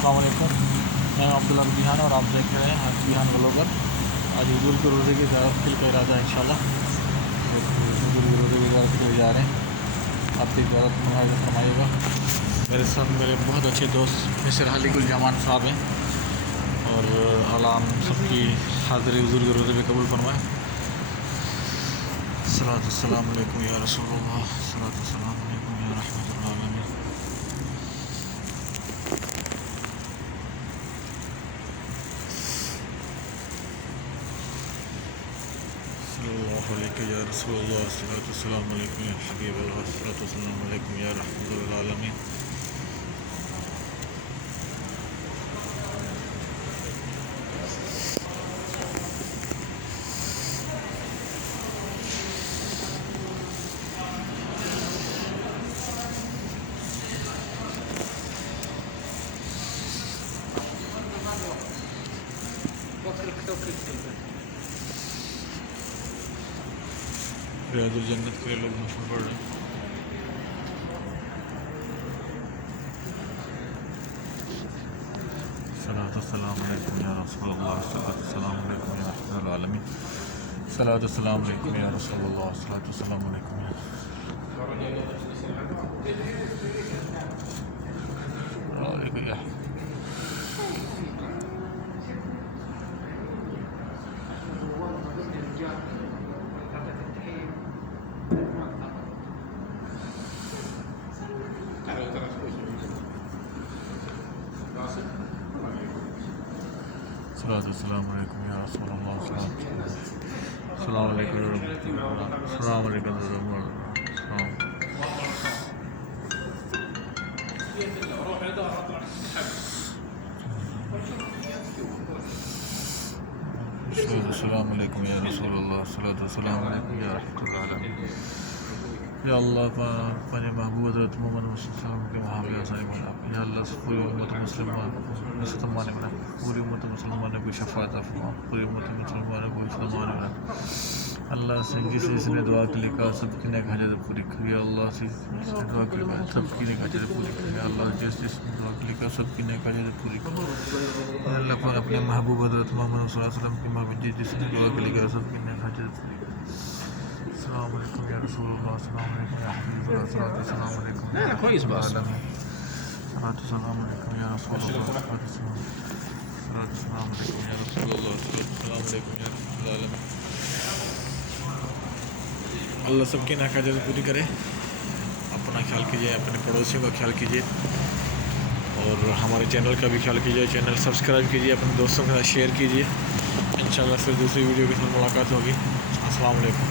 अस्सलाम वालेकुम। मैं अब्दुल्ला बिहान और आप देख रहे हैं बिहान ब्लॉगर। आज ईद के रोज़े की ज़्यारत के लिए इरादा है इंशाल्लाह। ईद के रोज़े की ज़्यारत के लिए जा रहे हैं। आपकी ज़्यारत फरमाइएगा। मेरे साथ मेरे बहुत अच्छे दोस्त मिस्टर अली गुल जमान साहब हैं और अल्लाह हम सबकी हाज़िरी हुज़ूर के रोज़े में कबूल फरमाए। सलात अस्सलाम अलैकुम या रसूलुल्लाह, सलात अस्सलाम अलैकुम या रहमतुल आलमीन। सल्लल्लाहु अलैहि या रसूलुल्लाह, सलात अस्सलाम अलैकुम या हबीबल्लाह, सलात अस्सलाम अलैकुम या रहमतुल आलमीन। रियाजुल जन्नत के लोग मशहूर पढ़ रहे हैं। सलात अस्सलाम अलैकुम या रसूलुल्लाह, सलात अस्सलाम अलैकुम या रहमतुल आलमीन। सलात अस्सलाम अलैकुम या रसूलुल्लाह, सलात अस्सलाम अलैकुम या सलात अस्सलाम अलैकुम या रसूलुल्लाह, अस्सलाम वालेकुम। अस्सलाम वालेकुम या रसूलुल्लाह, सलात अस्सलाम अलैकुम या रहमतुल आलमीन। या अल्लाह अपने महबूब हज़रत मोहम्मद मुसल्लम के महावी आसानी बना। या अल्लाह पूरी उम्मत मुसलमान बना, पूरी उम्मत मुसलमान को शफ़ाअत फरमा, पूरी उम्मत मुसलमान को मुसलमान बना। अल्लाह से जिसने दुआ के लिए कहा सबकी नेक हाजत पूरी कर। या अल्लाह से जिसने दुआ के लिए कहा सबकी नेक हाजत पूरी कर। या अल्लाह जिसने दुआ के लिए कहा सबकी नेक हाजत पूरी कर। अल्लाह पर अपने महबूब हज़रत मोहम्मद सल्लल्लाहु अलैहि वसल्लम की महबूब जिसने दुआ के लिए कहा सबकी नेक हाजत पूरी कर। अस्सलाम वालेकुम या रसूलुल्लाह, अस्सलाम वालेकुम या हबीबल्लाह, सलात अस्सलाम अलैकुम या كويس بس आलमीन। सलात अस्सलाम अलैकुम या रसूलुल्लाह, सलात अस्सलाम अलैकुम या रसूलुल्लाह, सलात अस्सलाम अलैकुम या रसूल आलमीन। अल्लाह सबकी नाक हाजत पूरी करे। अपना ख्याल कीजिए, अपने पड़ोसियों का ख्याल कीजिए और हमारे चैनल का भी ख्याल कीजिए। चैनल सब्सक्राइब कीजिए, अपने दोस्तों के साथ शेयर कीजिए। इंशाल्लाह फिर दूसरी वीडियो के साथ मुलाकात होगी। अस्सलाम वालेकुम।